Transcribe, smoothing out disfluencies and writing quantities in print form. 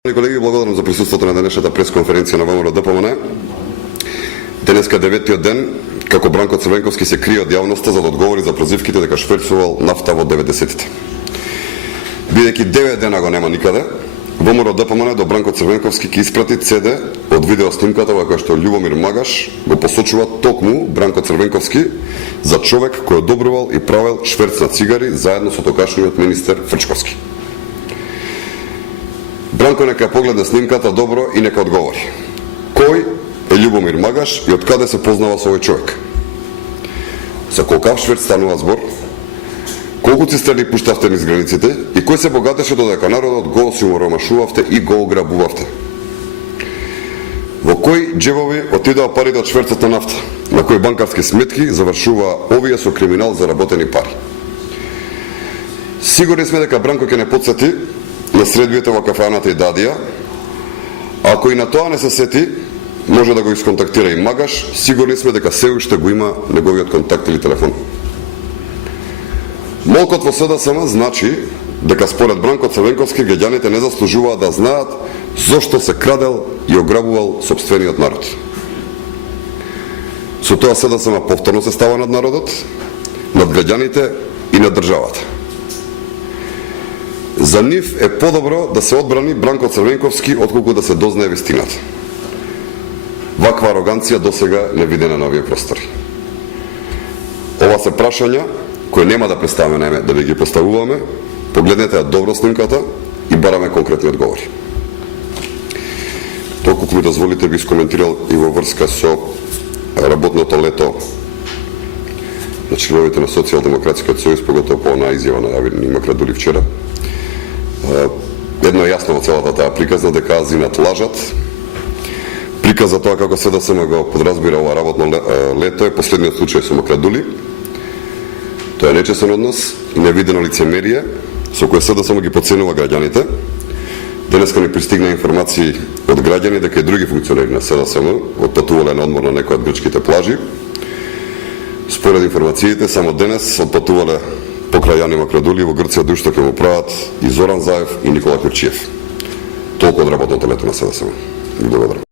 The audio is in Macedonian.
Колеги, благодарам за присуството на денешната пресконференција на ВМРО ДПМН. Денеска е 9-тиот ден како Бранко Црвенковски се крие од јавноста за да одговори за прозивките дека шверцувал нафта во 90-тите. Бидејќи 9 дена го нема никаде, ВМРО ДПМН до Бранко Црвенковски ќе испрати CD од видео снимката во која што Љубомир Магаш го посочува токму Бранко Црвенковски за човек кој одобрувал и правел шверц на цигари заедно со токашниот министер Фрчковски. Бранко нека погледне снимката добро и нека одговори. Кој е Љубомир Магаш и од каде се познава со овој човек? За колкав шверц станува збор? Колку цистерни пуштавте низ границите и кој се богатеше додека народот го осиромашувавте и го ограбувавте? Во кои джебови отидоа парите од шверцот на нафта? На кои банкарски сметки завршува овие со криминал заработени пари? Сигурни сме дека Бранко ќе не потсети на средбите во кафаната и Дадија. Ако и на тоа не се сети, може да го исконтактира и Магаш. Сигурни сме дека се уште го има неговиот контакт или телефон. Молкот во СДСМ значи дека според Бранко Црвенковски граѓаните не заслужуваат да знаат зошто се крадел и ограбувал сопствениот народ. Со тоа СДСМ повторно се става над народот, над граѓаните и над државата. За нив е подобро да се одбрани Бранко Црвенковски отколку да се дознае вистината. Ваква ароганција досега не видена на овие простори. Ова се прашања кои нема да представиме да ви ги поставуваме. Погледнете ја добро снимката и бараме конкретни одговори. Толку ми дозволите би искоментирал и во врска со работното лето на членовите на Социјалдемократскиот сојуз, поготово по онаа изјава на Авин Крадули вчера. Едно е јасно во целата таа приказна дека Азинат лажат. Приказ за тоа како СДСМ го подразбира ова работно лето е последниот случај со Макрадули. Тоа е нечесен однос и невидено лицемерие со кое СДСМ ги подценува граѓаните. Денеска ни пристигна информации од граѓани дека и други функционери на СДСМ отпатувале на одмор на некои од грчките плажи. Според информациите, само денес отпатувале покрај Јани Макрадули во Грција душто ќе му прават и Зоран Заев и Никола Кирчиев. Толку од работното лето на СДСМ. Благодарам.